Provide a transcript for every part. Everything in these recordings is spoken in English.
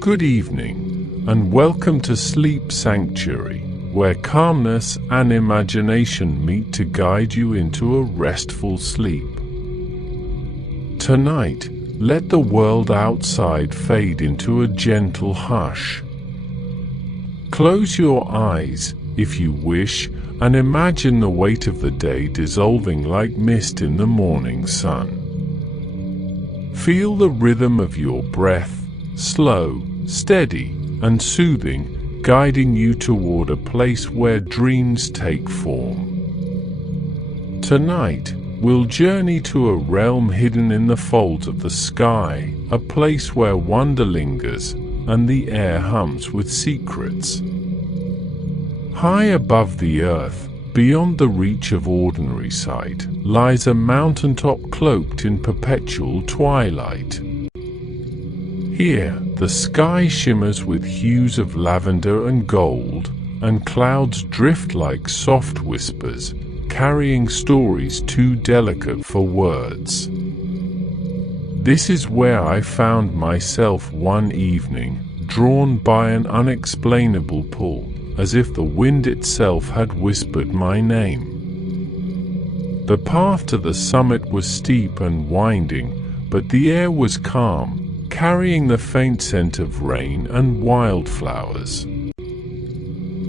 Good evening, and welcome to Sleep Sanctuary, where calmness and imagination meet to guide you into a restful sleep. Tonight, let the world outside fade into a gentle hush. Close your eyes, if you wish, and imagine the weight of the day dissolving like mist in the morning sun. Feel the rhythm of your breath, slow, steady, and soothing, guiding you toward a place where dreams take form. Tonight, we'll journey to a realm hidden in the folds of the sky, a place where wonder lingers and the air hums with secrets. High above the earth, beyond the reach of ordinary sight, lies a mountaintop cloaked in perpetual twilight. Here, the sky shimmers with hues of lavender and gold, and clouds drift like soft whispers, carrying stories too delicate for words. This is where I found myself one evening, drawn by an unexplainable pull, as if the wind itself had whispered my name. The path to the summit was steep and winding, but the air was calm, carrying the faint scent of rain and wildflowers.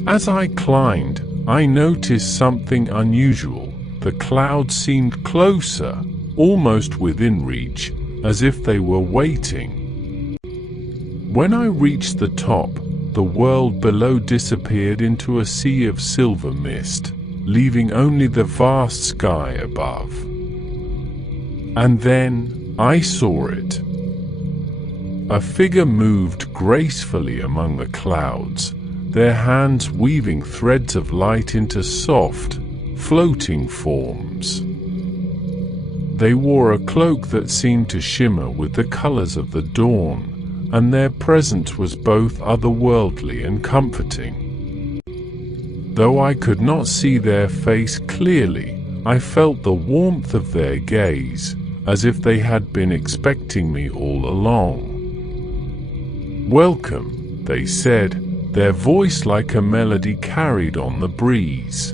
As I climbed, I noticed something unusual. The clouds seemed closer, almost within reach, as if they were waiting. When I reached the top, the world below disappeared into a sea of silver mist, leaving only the vast sky above. And then I saw it. A figure moved gracefully among the clouds, their hands weaving threads of light into soft, floating forms. They wore a cloak that seemed to shimmer with the colors of the dawn, and their presence was both otherworldly and comforting. Though I could not see their face clearly, I felt the warmth of their gaze, as if they had been expecting me all along. "Welcome," they said, their voice like a melody carried on the breeze.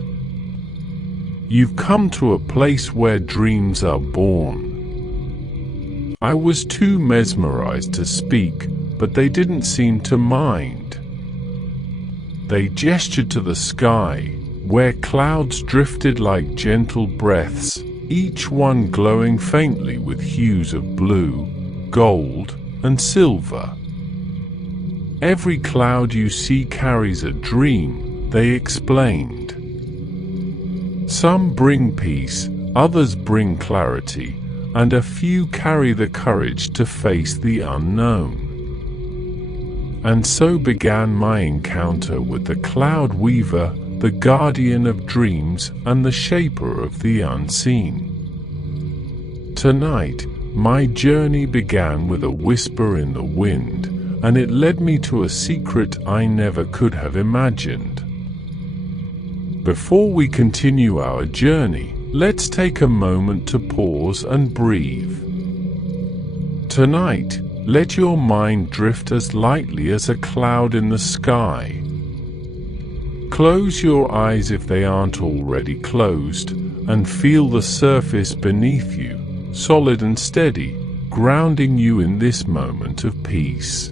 "You've come to a place where dreams are born." I was too mesmerized to speak, but they didn't seem to mind. They gestured to the sky, where clouds drifted like gentle breaths, each one glowing faintly with hues of blue, gold, and silver. "Every cloud you see carries a dream," they explained. "Some bring peace, others bring clarity, and a few carry the courage to face the unknown." And so began my encounter with the cloud weaver, the guardian of dreams and the shaper of the unseen. Tonight, my journey began with a whisper in the wind, and it led me to a secret I never could have imagined. Before we continue our journey, let's take a moment to pause and breathe. Tonight, let your mind drift as lightly as a cloud in the sky. Close your eyes if they aren't already closed, and feel the surface beneath you, solid and steady, grounding you in this moment of peace.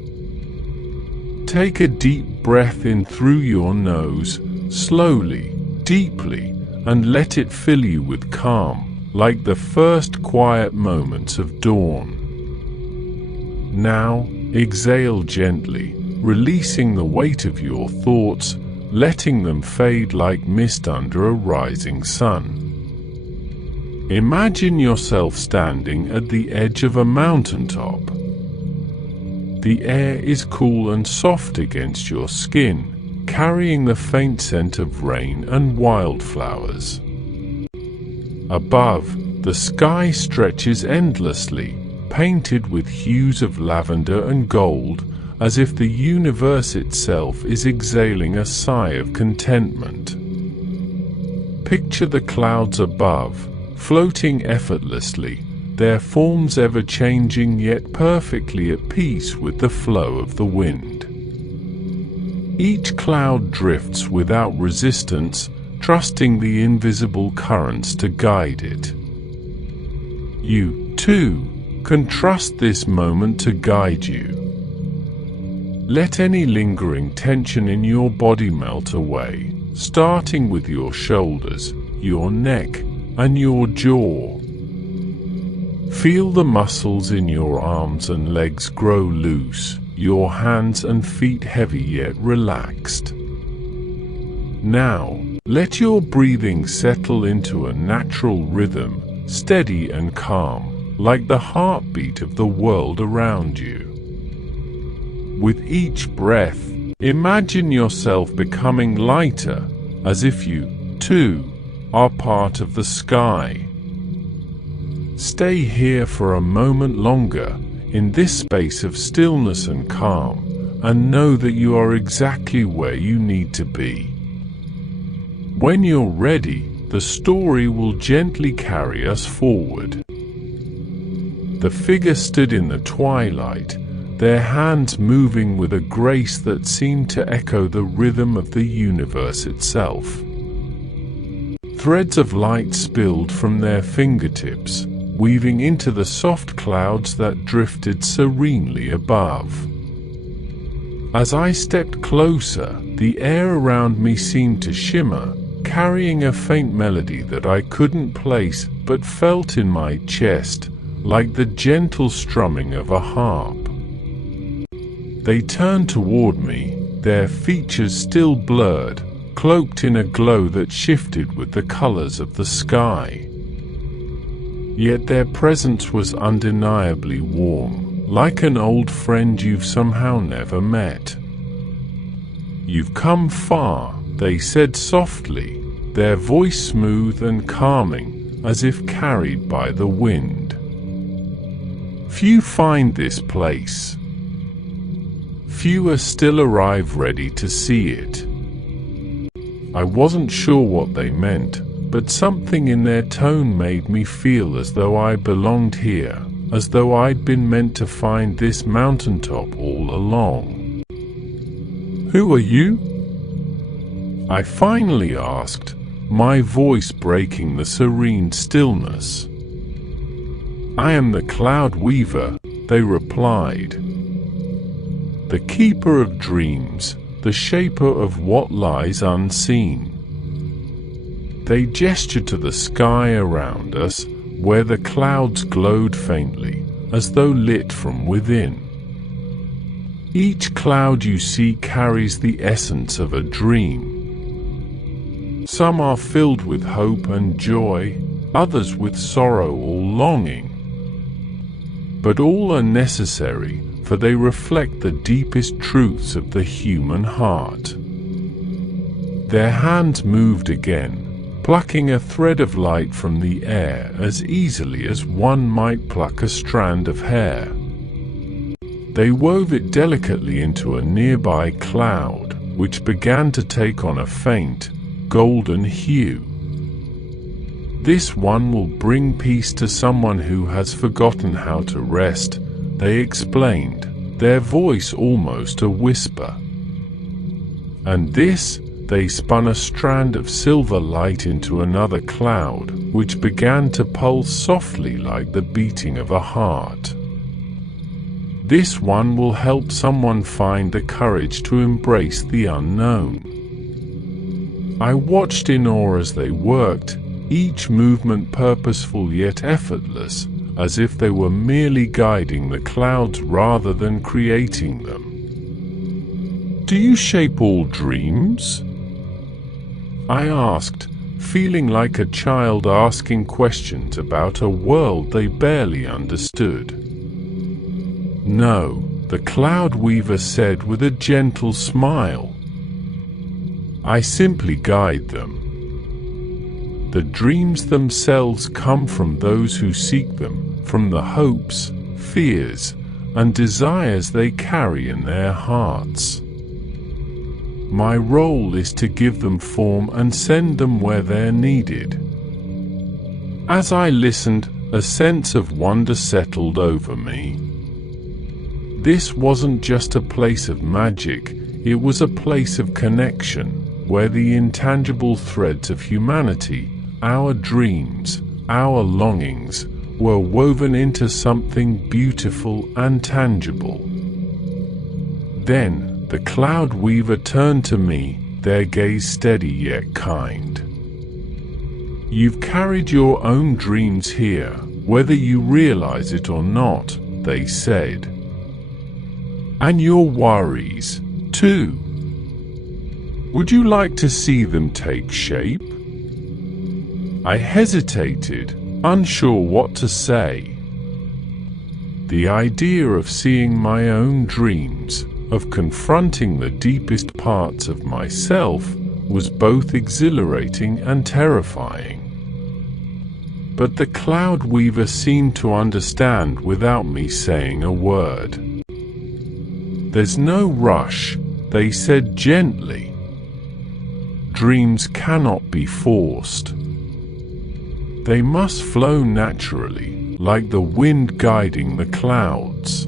Take a deep breath in through your nose, slowly, deeply, and let it fill you with calm, like the first quiet moments of dawn. Now, exhale gently, releasing the weight of your thoughts, letting them fade like mist under a rising sun. Imagine yourself standing at the edge of a mountaintop. The air is cool and soft against your skin, carrying the faint scent of rain and wildflowers. Above, the sky stretches endlessly, painted with hues of lavender and gold, as if the universe itself is exhaling a sigh of contentment. Picture the clouds above, floating effortlessly, their forms ever-changing yet perfectly at peace with the flow of the wind. Each cloud drifts without resistance, trusting the invisible currents to guide it. You, too, can trust this moment to guide you. Let any lingering tension in your body melt away, starting with your shoulders, your neck, and your jaw. Feel the muscles in your arms and legs grow loose, your hands and feet heavy yet relaxed. Now, let your breathing settle into a natural rhythm, steady and calm, like the heartbeat of the world around you. With each breath, imagine yourself becoming lighter, as if you, too, are part of the sky. Stay here for a moment longer, in this space of stillness and calm, and know that you are exactly where you need to be. When you're ready, the story will gently carry us forward. The figure stood in the twilight, their hands moving with a grace that seemed to echo the rhythm of the universe itself. Threads of light spilled from their fingertips, weaving into the soft clouds that drifted serenely above. As I stepped closer, the air around me seemed to shimmer, carrying a faint melody that I couldn't place but felt in my chest, like the gentle strumming of a harp. They turned toward me, their features still blurred, cloaked in a glow that shifted with the colors of the sky. Yet their presence was undeniably warm, like an old friend you've somehow never met. "You've come far," they said softly, their voice smooth and calming, as if carried by the wind. "Few find this place. Fewer still arrive ready to see it." I wasn't sure what they meant, but something in their tone made me feel as though I belonged here, as though I'd been meant to find this mountaintop all along. "Who are you?" I finally asked, my voice breaking the serene stillness. "I am the Cloud Weaver," they replied. "The keeper of dreams, the shaper of what lies unseen." They gestured to the sky around us, where the clouds glowed faintly, as though lit from within. "Each cloud you see carries the essence of a dream. Some are filled with hope and joy, others with sorrow or longing. But all are necessary, for they reflect the deepest truths of the human heart." Their hands moved again, plucking a thread of light from the air as easily as one might pluck a strand of hair. They wove it delicately into a nearby cloud, which began to take on a faint, golden hue. "This one will bring peace to someone who has forgotten how to rest," they explained, their voice almost a whisper. "And this," they spun a strand of silver light into another cloud, which began to pulse softly like the beating of a heart. "This one will help someone find the courage to embrace the unknown." I watched in awe as they worked, each movement purposeful yet effortless, as if they were merely guiding the clouds rather than creating them. "Do you shape all dreams?" I asked, feeling like a child asking questions about a world they barely understood. "No," the Cloud Weaver said with a gentle smile. "I simply guide them. The dreams themselves come from those who seek them, from the hopes, fears, and desires they carry in their hearts. My role is to give them form and send them where they're needed." As I listened, a sense of wonder settled over me. This wasn't just a place of magic, it was a place of connection, where the intangible threads of humanity, our dreams, our longings, were woven into something beautiful and tangible. Then, the Cloud Weaver turned to me, their gaze steady yet kind. "You've carried your own dreams here, whether you realize it or not," they said. "And your worries, too. Would you like to see them take shape?" I hesitated, unsure what to say. The idea of seeing my own dreams, of confronting the deepest parts of myself, was both exhilarating and terrifying. But the Cloud Weaver seemed to understand without me saying a word. "There's no rush," they said gently. "Dreams cannot be forced. They must flow naturally, like the wind guiding the clouds.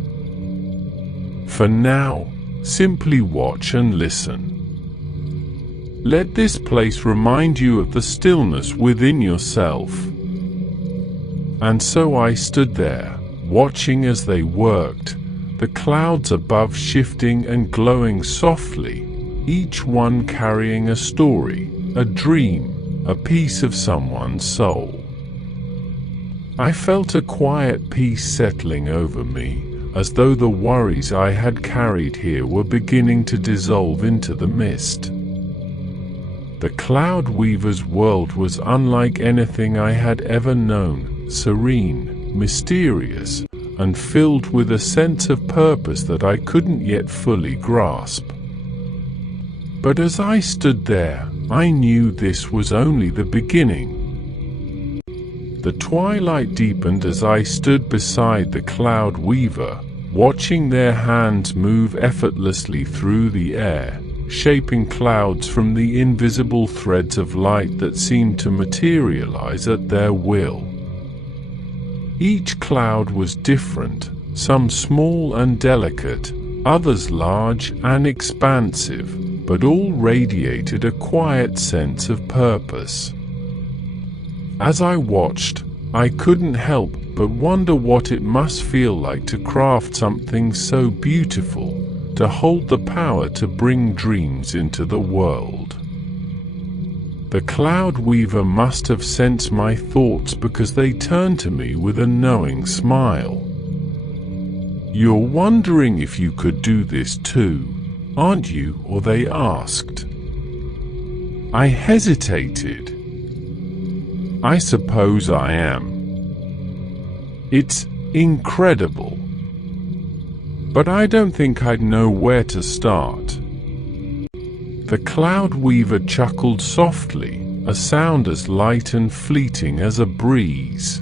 For now, simply watch and listen. Let this place remind you of the stillness within yourself." And so I stood there, watching as they worked, the clouds above shifting and glowing softly, each one carrying a story, a dream, a piece of someone's soul. I felt a quiet peace settling over me, as though the worries I had carried here were beginning to dissolve into the mist. The Cloud Weaver's world was unlike anything I had ever known, serene, mysterious, and filled with a sense of purpose that I couldn't yet fully grasp. But as I stood there, I knew this was only the beginning. The twilight deepened as I stood beside the Cloud Weaver, watching their hands move effortlessly through the air, shaping clouds from the invisible threads of light that seemed to materialize at their will. Each cloud was different, some small and delicate, others large and expansive, but all radiated a quiet sense of purpose. As I watched, I couldn't help but wonder what it must feel like to craft something so beautiful, to hold the power to bring dreams into the world. The Cloud Weaver must have sensed my thoughts because they turned to me with a knowing smile. "You're wondering if you could do this too, aren't you?" or they asked. I hesitated. "I suppose I am. It's incredible. But I don't think I'd know where to start." The Cloud Weaver chuckled softly, a sound as light and fleeting as a breeze.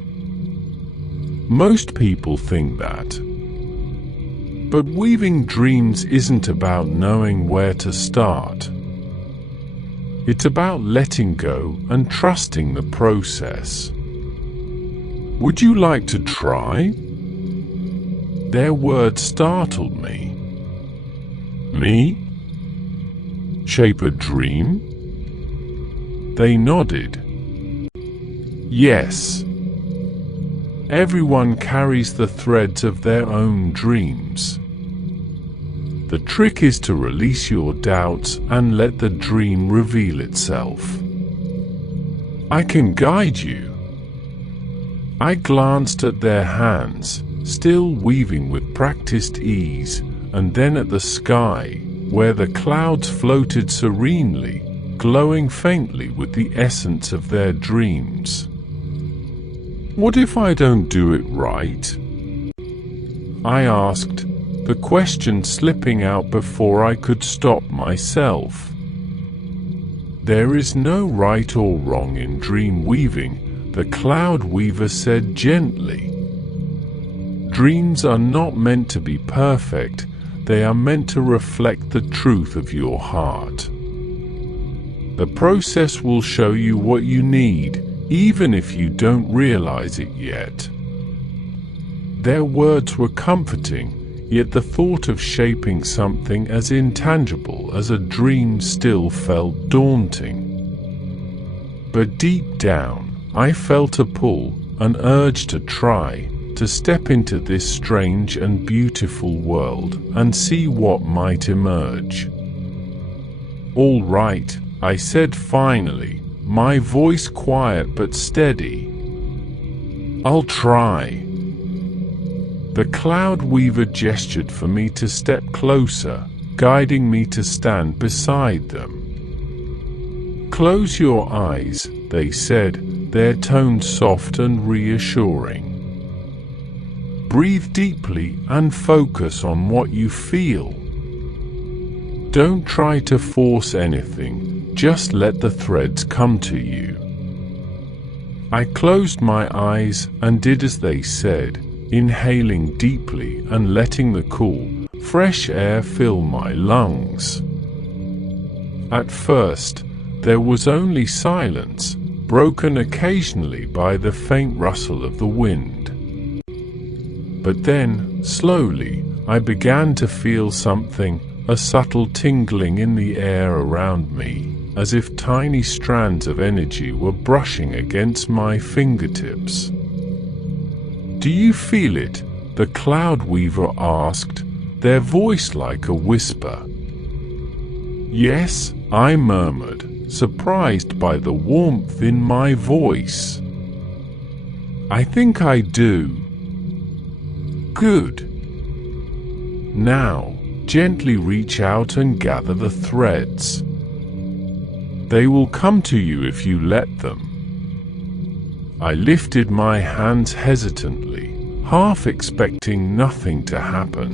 "Most people think that. But weaving dreams isn't about knowing where to start. It's about letting go and trusting the process. Would you like to try?" Their words startled me. "Me? Shape a dream?" They nodded. "Yes. Everyone carries the threads of their own dreams. The trick is to release your doubts and let the dream reveal itself. I can guide you." I glanced at their hands, still weaving with practiced ease, and then at the sky, where the clouds floated serenely, glowing faintly with the essence of their dreams. "What if I don't do it right?" I asked, the question slipping out before I could stop myself. "There is no right or wrong in dream weaving," the Cloud Weaver said gently. "Dreams are not meant to be perfect, they are meant to reflect the truth of your heart. The process will show you what you need, even if you don't realize it yet. Their words were comforting, yet the thought of shaping something as intangible as a dream still felt daunting. But deep down, I felt a pull, an urge to try, to step into this strange and beautiful world and see what might emerge. "All right," I said finally, my voice quiet but steady. "I'll try." The cloud weaver gestured for me to step closer, guiding me to stand beside them. "Close your eyes," they said, their tone soft and reassuring. "Breathe deeply and focus on what you feel. Don't try to force anything, just let the threads come to you." I closed my eyes and did as they said, inhaling deeply and letting the cool, fresh air fill my lungs. At first, there was only silence, broken occasionally by the faint rustle of the wind. But then, slowly, I began to feel something, a subtle tingling in the air around me, as if tiny strands of energy were brushing against my fingertips. "Do you feel it?" the cloud weaver asked, their voice like a whisper. "Yes," I murmured, surprised by the warmth in my voice. "I think I do." "Good. Now, gently reach out and gather the threads. They will come to you if you let them." I lifted my hands hesitantly, half expecting nothing to happen.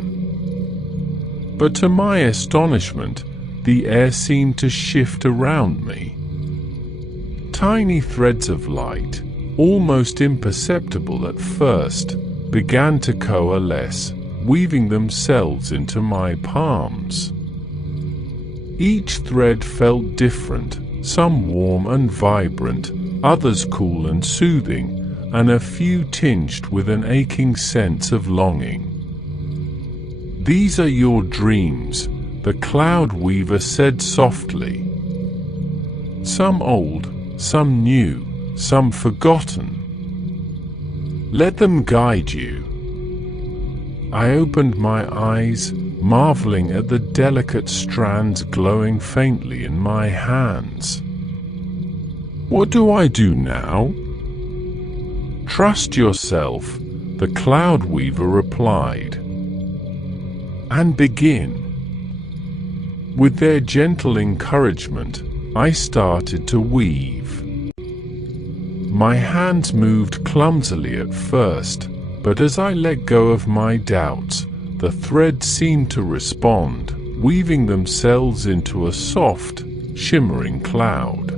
But to my astonishment, the air seemed to shift around me. Tiny threads of light, almost imperceptible at first, began to coalesce, weaving themselves into my palms. Each thread felt different, some warm and vibrant, others cool and soothing, and a few tinged with an aching sense of longing. "These are your dreams," the cloud weaver said softly. "Some old, some new, some forgotten. Let them guide you." I opened my eyes, marveling at the delicate strands glowing faintly in my hands. "What do I do now?" "Trust yourself," the cloud weaver replied. "And begin." With their gentle encouragement, I started to weave. My hands moved clumsily at first, but as I let go of my doubts, the threads seemed to respond, weaving themselves into a soft, shimmering cloud.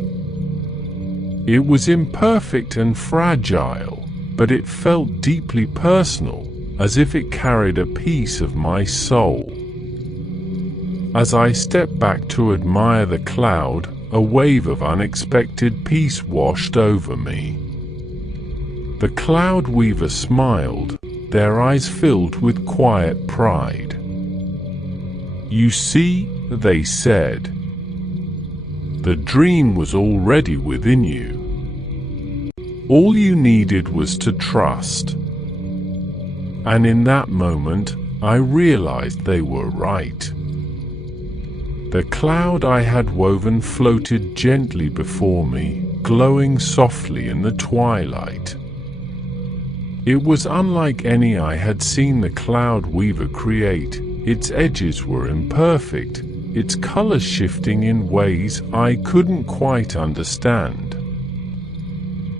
It was imperfect and fragile, but it felt deeply personal, as if it carried a piece of my soul. As I stepped back to admire the cloud, a wave of unexpected peace washed over me. The cloud weaver smiled, their eyes filled with quiet pride. "You see," they said, "the dream was already within you. All you needed was to trust." And in that moment, I realized they were right. The cloud I had woven floated gently before me, glowing softly in the twilight. It was unlike any I had seen the cloud weaver create. Its edges were imperfect, its colors shifting in ways I couldn't quite understand.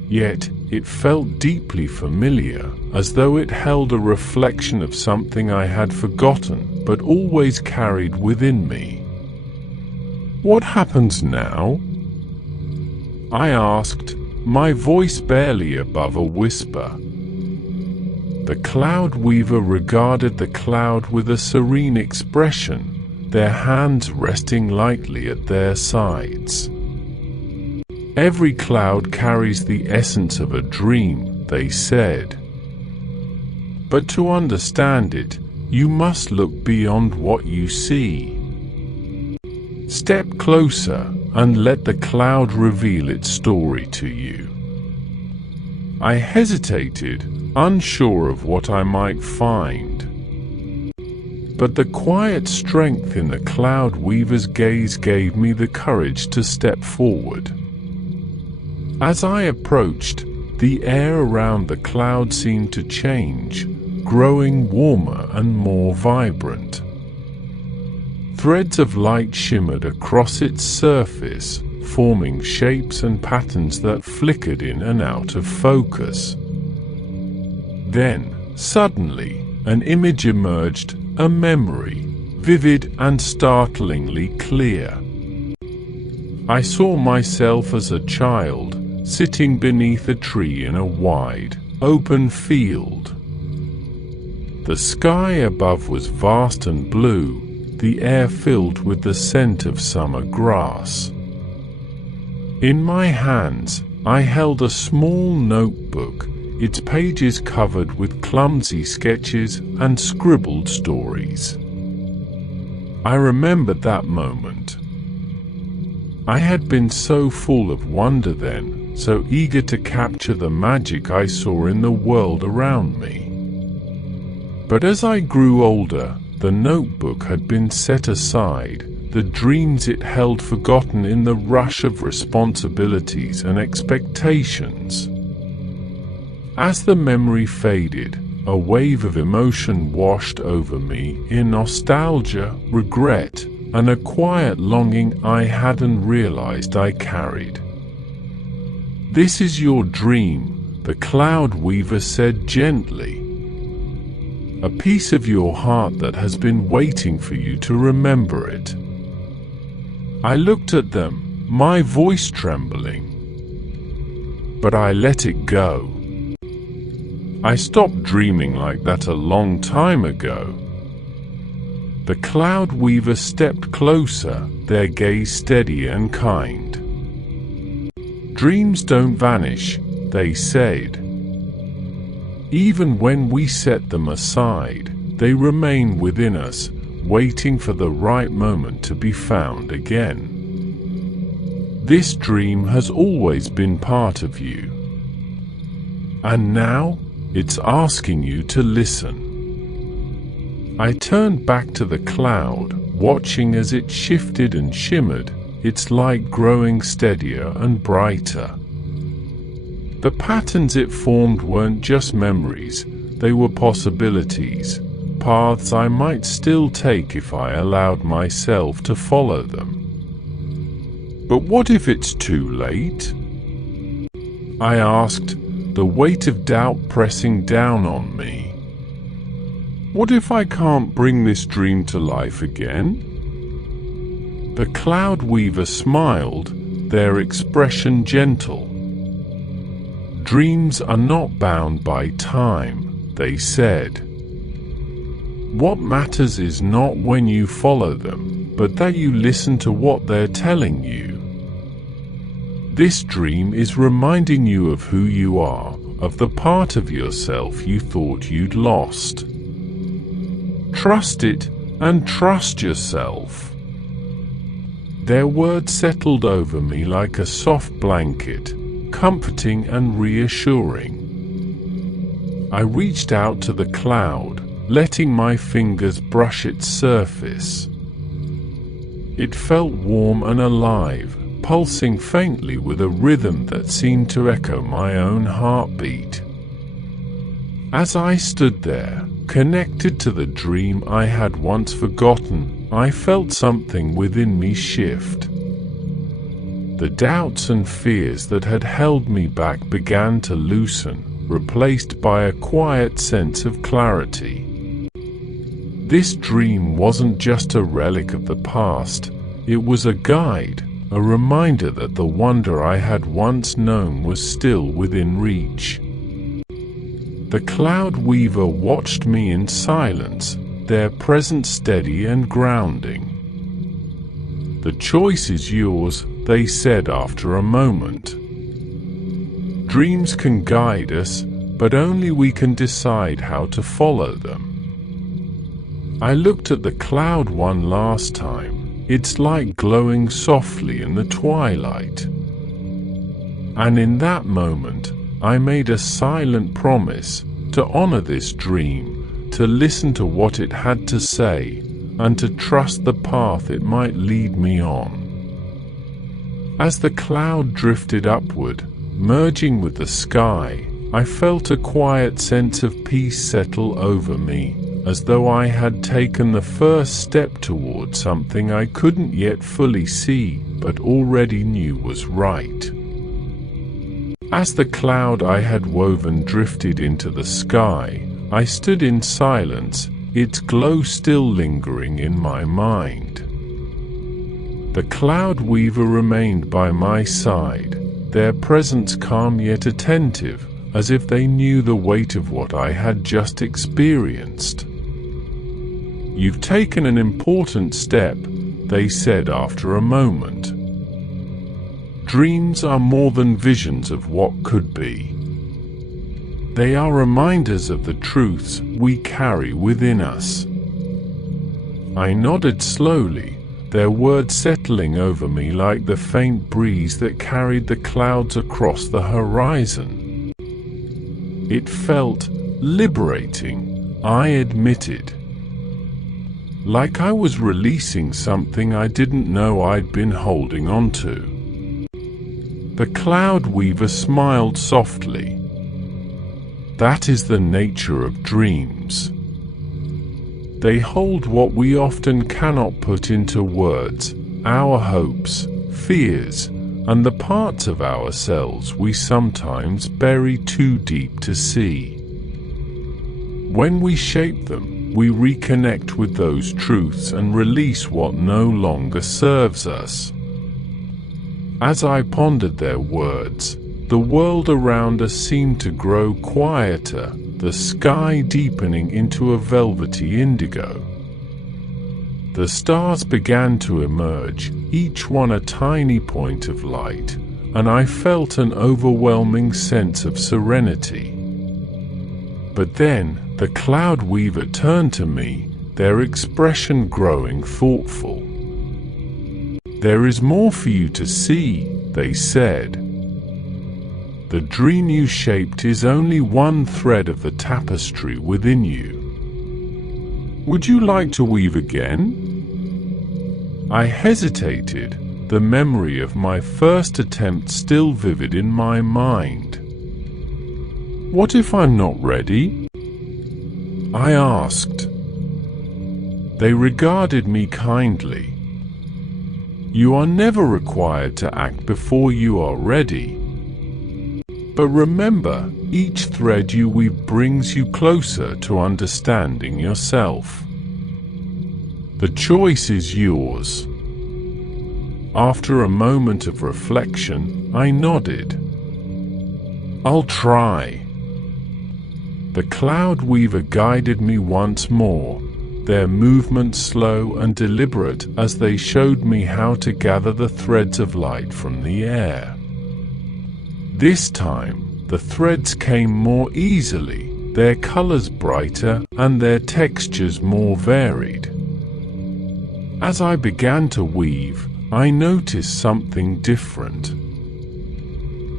Yet, it felt deeply familiar, as though it held a reflection of something I had forgotten but always carried within me. "What happens now?" I asked, my voice barely above a whisper. The cloud weaver regarded the cloud with a serene expression, their hands resting lightly at their sides. Every cloud carries the essence of a dream, they said. But to understand it, you must look beyond what you see. Step closer and let the cloud reveal its story to you. I hesitated, unsure of what I might find. But the quiet strength in the cloud weaver's gaze gave me the courage to step forward. As I approached, the air around the cloud seemed to change, growing warmer and more vibrant. Threads of light shimmered across its surface, forming shapes and patterns that flickered in and out of focus. Then, suddenly, an image emerged, a memory, vivid and startlingly clear. I saw myself as a child, sitting beneath a tree in a wide, open field. The sky above was vast and blue, the air filled with the scent of summer grass. In my hands, I held a small notebook, its pages covered with clumsy sketches and scribbled stories. I remembered that moment. I had been so full of wonder then, so eager to capture the magic I saw in the world around me. But as I grew older, the notebook had been set aside, the dreams it held forgotten in the rush of responsibilities and expectations. As the memory faded, a wave of emotion washed over me, in nostalgia, regret, and a quiet longing I hadn't realized I carried. "This is your dream," the cloud weaver said gently. "A piece of your heart that has been waiting for you to remember it." I looked at them, my voice trembling. But I let it go. I stopped dreaming like that a long time ago. The cloud weaver stepped closer, their gaze steady and kind. "Dreams don't vanish," they said. "Even when we set them aside, they remain within us, waiting for the right moment to be found again. This dream has always been part of you. And now, it's asking you to listen." I turned back to the cloud, watching as it shifted and shimmered, its light growing steadier and brighter. The patterns it formed weren't just memories, they were possibilities, paths I might still take if I allowed myself to follow them. But what if it's too late? I asked, the weight of doubt pressing down on me. What if I can't bring this dream to life again? The cloud weaver smiled, their expression gentle. "Dreams are not bound by time," they said. "What matters is not when you follow them, but that you listen to what they're telling you. This dream is reminding you of who you are, of the part of yourself you thought you'd lost. Trust it and trust yourself." Their words settled over me like a soft blanket, comforting and reassuring. I reached out to the cloud, letting my fingers brush its surface. It felt warm and alive, pulsing faintly with a rhythm that seemed to echo my own heartbeat. As I stood there, connected to the dream I had once forgotten, I felt something within me shift. The doubts and fears that had held me back began to loosen, replaced by a quiet sense of clarity. This dream wasn't just a relic of the past, it was a guide, a reminder that the wonder I had once known was still within reach. The cloud weaver watched me in silence, their presence steady and grounding. "The choice is yours," they said after a moment. Dreams can guide us, but only we can decide how to follow them. I looked at the cloud one last time. It's like glowing softly in the twilight. And in that moment, I made a silent promise to honor this dream, to listen to what it had to say, and to trust the path it might lead me on. As the cloud drifted upward, merging with the sky, I felt a quiet sense of peace settle over me, as though I had taken the first step toward something I couldn't yet fully see, but already knew was right. As the cloud I had woven drifted into the sky, I stood in silence, its glow still lingering in my mind. The cloud weaver remained by my side, their presence calm yet attentive, as if they knew the weight of what I had just experienced. "You've taken an important step," they said after a moment. Dreams are more than visions of what could be. They are reminders of the truths we carry within us. I nodded slowly, their words settling over me like the faint breeze that carried the clouds across the horizon. It felt liberating, I admitted. Like I was releasing something I didn't know I'd been holding on to. The cloud weaver smiled softly. That is the nature of dreams. They hold what we often cannot put into words, our hopes, fears, and the parts of ourselves we sometimes bury too deep to see. When we shape them, we reconnect with those truths and release what no longer serves us. As I pondered their words, the world around us seemed to grow quieter, the sky deepening into a velvety indigo. The stars began to emerge, each one a tiny point of light, and I felt an overwhelming sense of serenity. But then, the cloud weaver turned to me, their expression growing thoughtful. "There is more for you to see," they said. "The dream you shaped is only one thread of the tapestry within you. Would you like to weave again?" I hesitated, the memory of my first attempt still vivid in my mind. "What if I'm not ready?" I asked. They regarded me kindly. "You are never required to act before you are ready. But remember, each thread you weave brings you closer to understanding yourself. The choice is yours." After a moment of reflection, I nodded. "I'll try." The cloud weaver guided me once more, their movements slow and deliberate as they showed me how to gather the threads of light from the air. This time, the threads came more easily, their colors brighter and their textures more varied. As I began to weave, I noticed something different.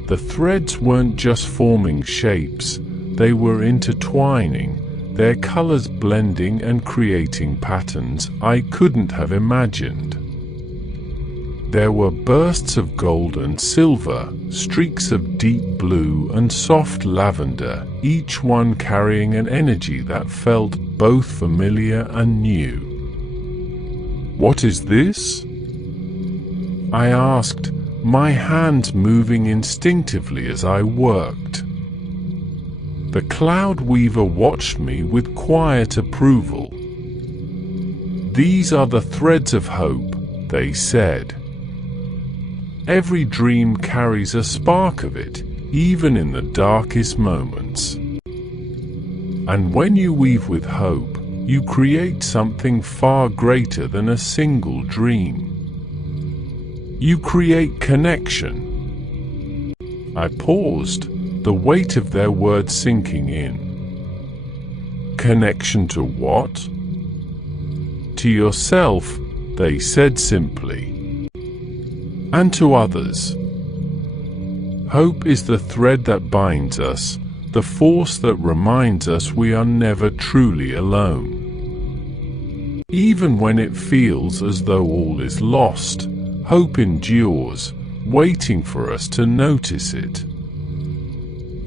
The threads weren't just forming shapes, they were intertwining, their colors blending and creating patterns I couldn't have imagined. There were bursts of gold and silver, streaks of deep blue and soft lavender, each one carrying an energy that felt both familiar and new. "What is this?" I asked, my hands moving instinctively as I worked. The cloud weaver watched me with quiet approval. "These are the threads of hope," they said. "Every dream carries a spark of it, even in the darkest moments. And when you weave with hope, you create something far greater than a single dream." You create connection." I paused, the weight of their words sinking in. "Connection to what?" "To yourself," they said simply. "And to others. Hope is the thread that binds us, the force that reminds us we are never truly alone. Even when it feels as though all is lost, hope endures, waiting for us to notice it."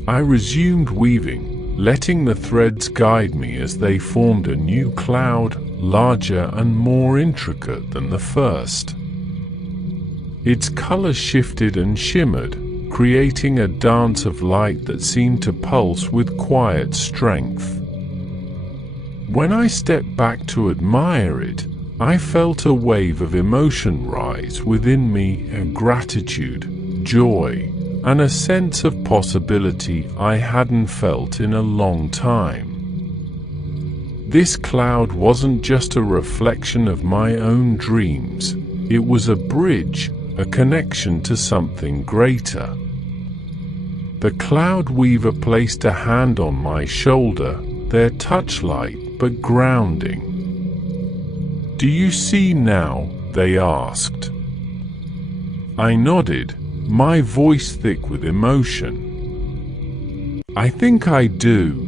I resumed weaving, letting the threads guide me as they formed a new cloud, larger and more intricate than the first. Its colors shifted and shimmered, creating a dance of light that seemed to pulse with quiet strength. When I stepped back to admire it, I felt a wave of emotion rise within me, gratitude, joy, and a sense of possibility I hadn't felt in a long time. This cloud wasn't just a reflection of my own dreams, it was a bridge, a connection to something greater. The cloud weaver placed a hand on my shoulder, their touch light but grounding. "Do you see now?" they asked. I nodded, my voice thick with emotion. "I think I do.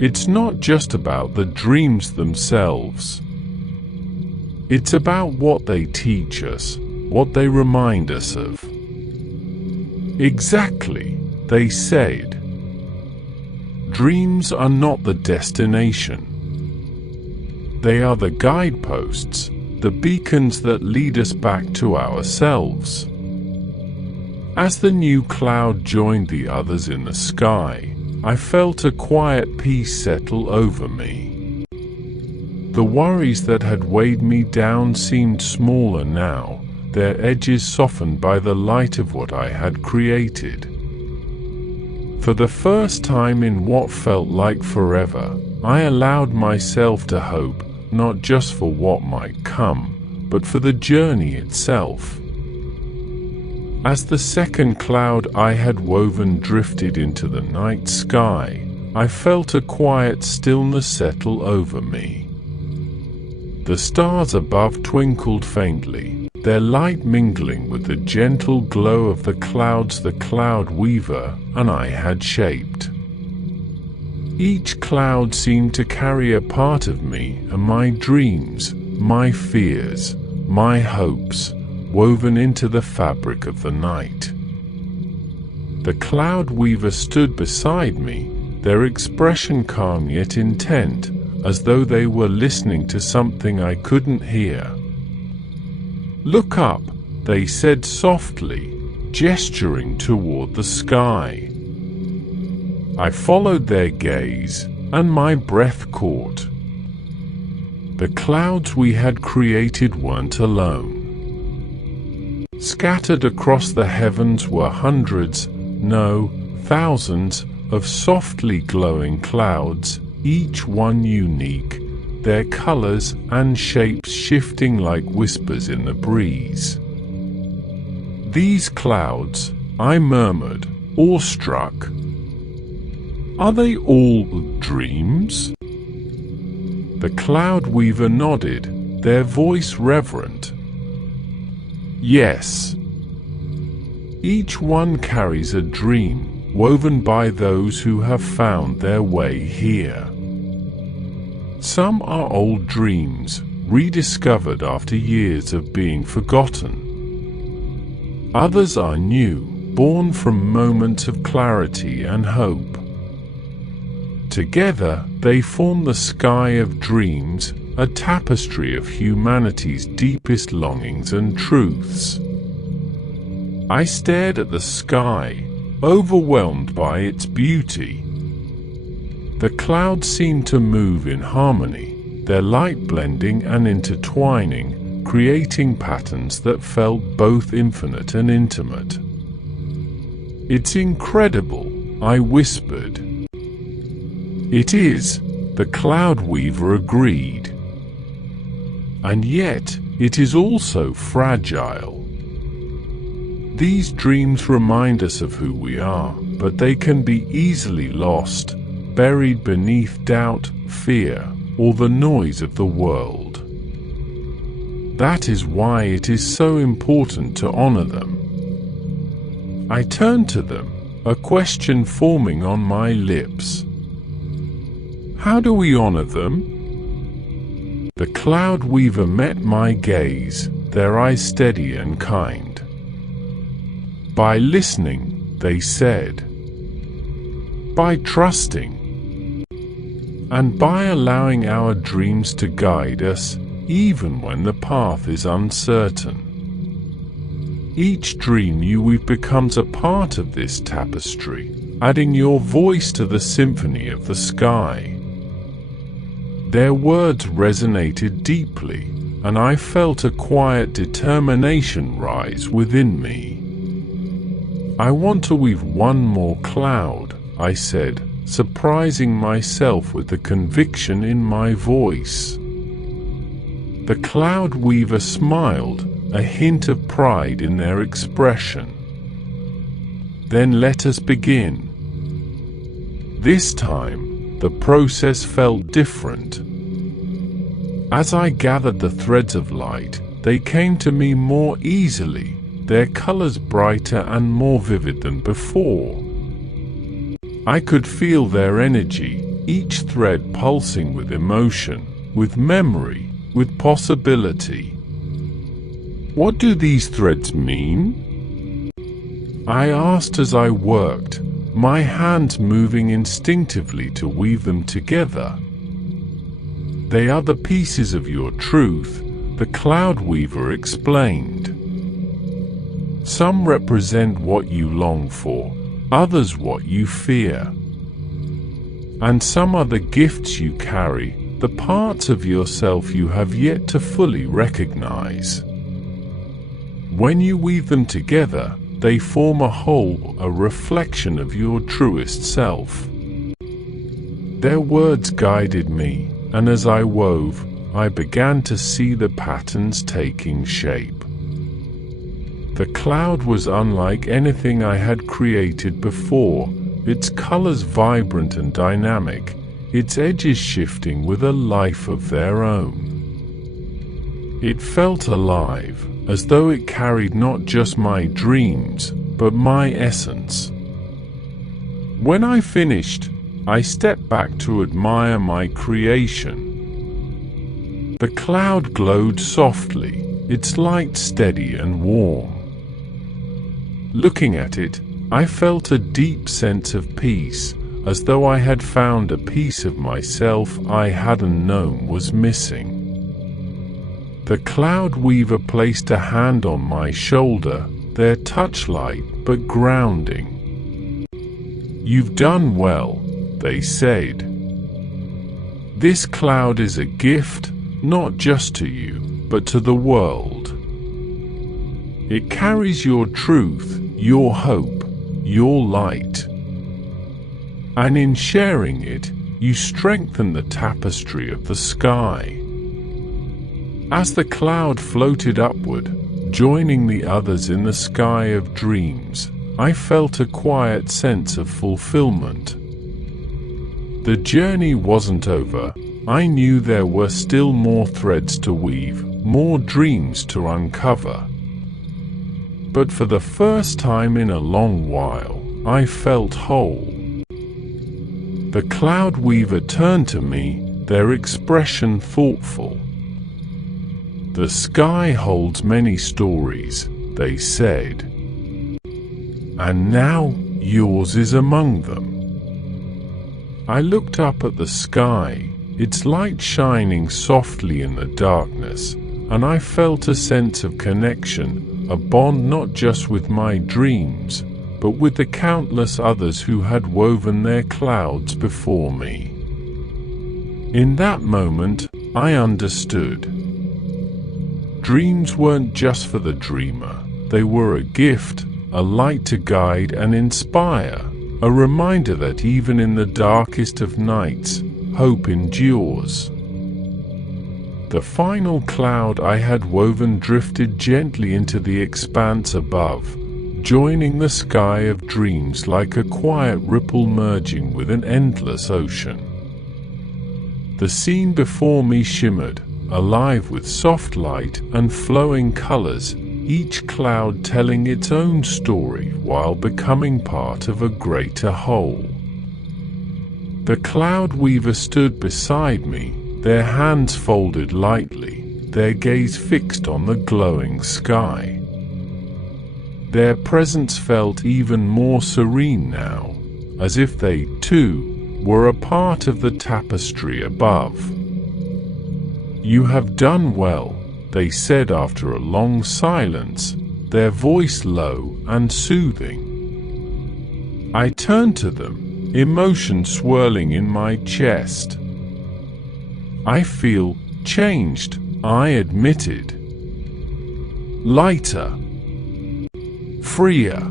It's not just about the dreams themselves. It's about what they teach us, what they remind us of." "Exactly," they said. "Dreams are not the destination. They are the guideposts, the beacons that lead us back to ourselves." As the new cloud joined the others in the sky, I felt a quiet peace settle over me. The worries that had weighed me down seemed smaller now, their edges softened by the light of what I had created. For the first time in what felt like forever, I allowed myself to hope, not just for what might come, but for the journey itself. As the second cloud I had woven drifted into the night sky, I felt a quiet stillness settle over me. The stars above twinkled faintly, their light mingling with the gentle glow of the clouds the cloud weaver and I had shaped. Each cloud seemed to carry a part of me and my dreams, my fears, my hopes, woven into the fabric of the night. The cloud weaver stood beside me, their expression calm yet intent, as though they were listening to something I couldn't hear. "Look up," they said softly, gesturing toward the sky. I followed their gaze, and my breath caught. The clouds we had created weren't alone. Scattered across the heavens were hundreds, no, thousands, of softly glowing clouds, each one unique, their colors and shapes shifting like whispers in the breeze. "These clouds," I murmured, awestruck. "Are they all dreams?" The cloud weaver nodded, their voice reverent. "Yes. Each one carries a dream, woven by those who have found their way here. Some are old dreams, rediscovered after years of being forgotten. Others are new, born from moments of clarity and hope. Together, they form the sky of dreams, a tapestry of humanity's deepest longings and truths." I stared at the sky, overwhelmed by its beauty. The clouds seemed to move in harmony, their light blending and intertwining, creating patterns that felt both infinite and intimate. "It's incredible," I whispered. "It is," the cloud weaver agreed. "And yet, it is also fragile. These dreams remind us of who we are, but they can be easily lost, buried beneath doubt, fear, or the noise of the world. That is why it is so important to honor them. I turned to them, a question forming on my lips. How do we honor them? The cloud weaver met my gaze, their eyes steady and kind. By listening, they said. By trusting. And by allowing our dreams to guide us, even when the path is uncertain. Each dream you weave becomes a part of this tapestry, adding your voice to the symphony of the sky. Their words resonated deeply, and I felt a quiet determination rise within me. I want to weave one more cloud, I said, surprising myself with the conviction in my voice. The cloud weaver smiled, a hint of pride in their expression. Then let us begin. This time, the process felt different. As I gathered the threads of light, they came to me more easily, their colors brighter and more vivid than before. I could feel their energy, each thread pulsing with emotion, with memory, with possibility. What do these threads mean? I asked as I worked, my hands moving instinctively to weave them together. They are the pieces of your truth, the cloud weaver explained. Some represent what you long for, others what you fear. And some are the gifts you carry, the parts of yourself you have yet to fully recognize. When you weave them together, they form a whole, a reflection of your truest self. Their words guided me, and as I wove, I began to see the patterns taking shape. The cloud was unlike anything I had created before, its colors vibrant and dynamic, its edges shifting with a life of their own. It felt alive, as though it carried not just my dreams, but my essence. When I finished, I stepped back to admire my creation. The cloud glowed softly, its light steady and warm. Looking at it, I felt a deep sense of peace, as though I had found a piece of myself I hadn't known was missing. The cloud weaver placed a hand on my shoulder, their touch light but grounding. You've done well, they said. This cloud is a gift, not just to you, but to the world. It carries your truth, your hope, your light. And in sharing it, you strengthen the tapestry of the sky. As the cloud floated upward, joining the others in the sky of dreams, I felt a quiet sense of fulfillment. The journey wasn't over. I knew there were still more threads to weave, more dreams to uncover. But for the first time in a long while, I felt whole. The cloud weaver turned to me, their expression thoughtful. The sky holds many stories, they said. And now yours is among them. I looked up at the sky, its light shining softly in the darkness, and I felt a sense of connection, a bond not just with my dreams, but with the countless others who had woven their clouds before me. In that moment, I understood. Dreams weren't just for the dreamer, they were a gift, a light to guide and inspire, a reminder that even in the darkest of nights, hope endures. The final cloud I had woven drifted gently into the expanse above, joining the sky of dreams like a quiet ripple merging with an endless ocean. The scene before me shimmered, alive with soft light and flowing colors, each cloud telling its own story while becoming part of a greater whole. The cloud weaver stood beside me, their hands folded lightly, their gaze fixed on the glowing sky. Their presence felt even more serene now, as if they, too, were a part of the tapestry above. "You have done well," they said after a long silence, their voice low and soothing. I turned to them, emotion swirling in my chest. "I feel changed," I admitted. "Lighter, freer,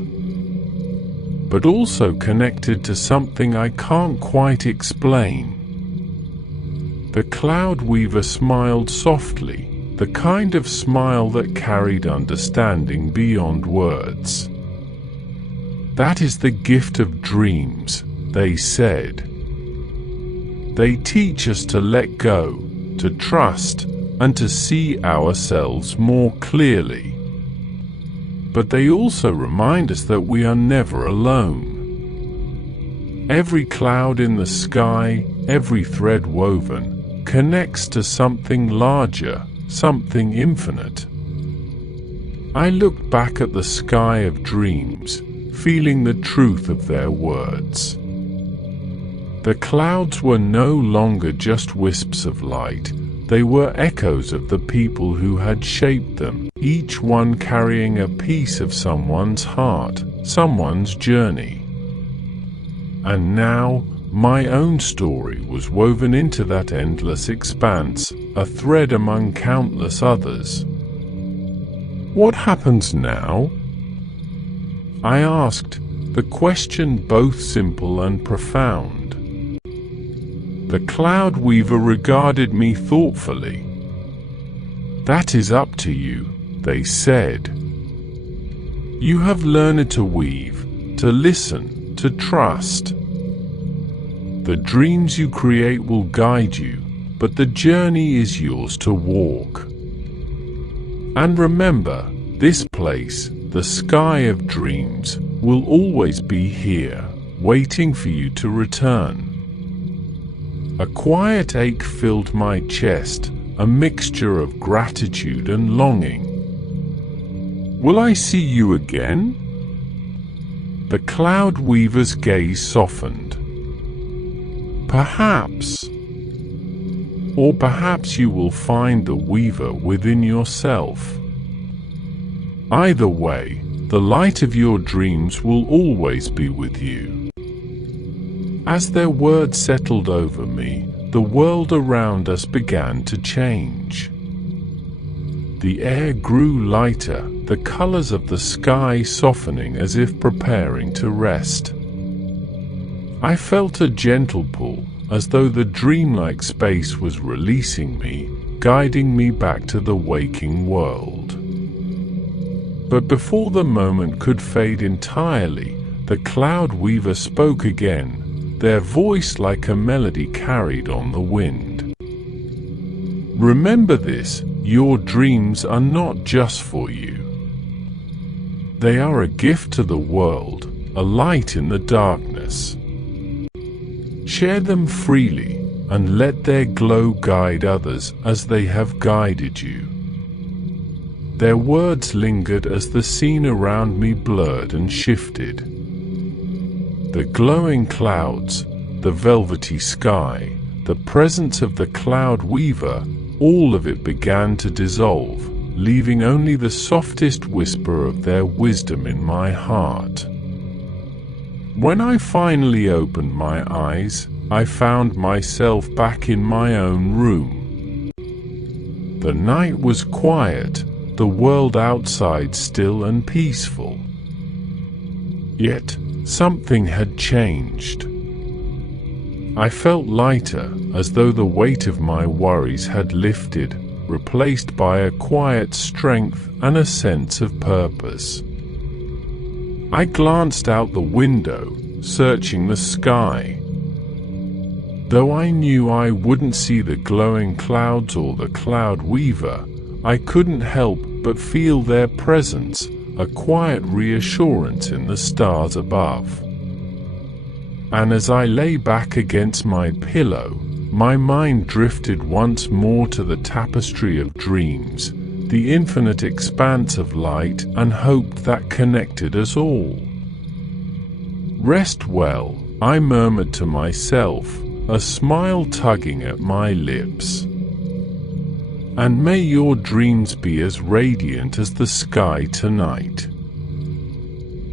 but also connected to something I can't quite explain." The cloud weaver smiled softly, the kind of smile that carried understanding beyond words. "That is the gift of dreams," they said. "They teach us to let go, to trust, and to see ourselves more clearly. But they also remind us that we are never alone. Every cloud in the sky, every thread woven, connects to something larger, something infinite." I looked back at the sky of dreams, feeling the truth of their words. The clouds were no longer just wisps of light, they were echoes of the people who had shaped them, each one carrying a piece of someone's heart, someone's journey. And now, my own story was woven into that endless expanse, a thread among countless others. "What happens now?" I asked, the question both simple and profound. The cloud weaver regarded me thoughtfully. "That is up to you," they said. "You have learned to weave, to listen, to trust. The dreams you create will guide you, but the journey is yours to walk. And remember, this place, the sky of dreams, will always be here, waiting for you to return." A quiet ache filled my chest, a mixture of gratitude and longing. "Will I see you again?" The cloud weaver's gaze softened. "Perhaps. Or perhaps you will find the weaver within yourself. Either way, the light of your dreams will always be with you." As their words settled over me, the world around us began to change. The air grew lighter, the colors of the sky softening as if preparing to rest. I felt a gentle pull, as though the dreamlike space was releasing me, guiding me back to the waking world. But before the moment could fade entirely, the cloud weaver spoke again, their voice like a melody carried on the wind. "Remember this, your dreams are not just for you. They are a gift to the world, a light in the darkness. Share them freely, and let their glow guide others as they have guided you." Their words lingered as the scene around me blurred and shifted. The glowing clouds, the velvety sky, the presence of the cloud weaver, all of it began to dissolve, leaving only the softest whisper of their wisdom in my heart. When I finally opened my eyes, I found myself back in my own room. The night was quiet, the world outside still and peaceful. Yet, something had changed. I felt lighter, as though the weight of my worries had lifted, replaced by a quiet strength and a sense of purpose. I glanced out the window, searching the sky. Though I knew I wouldn't see the glowing clouds or the cloud weaver, I couldn't help but feel their presence, a quiet reassurance in the stars above. And as I lay back against my pillow, my mind drifted once more to the tapestry of dreams, the infinite expanse of light and hope that connected us all. "Rest well," I murmured to myself, a smile tugging at my lips. "And may your dreams be as radiant as the sky tonight."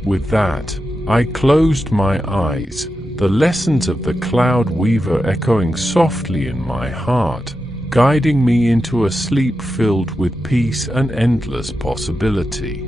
With that, I closed my eyes, the lessons of the cloud weaver echoing softly in my heart, guiding me into a sleep filled with peace and endless possibility.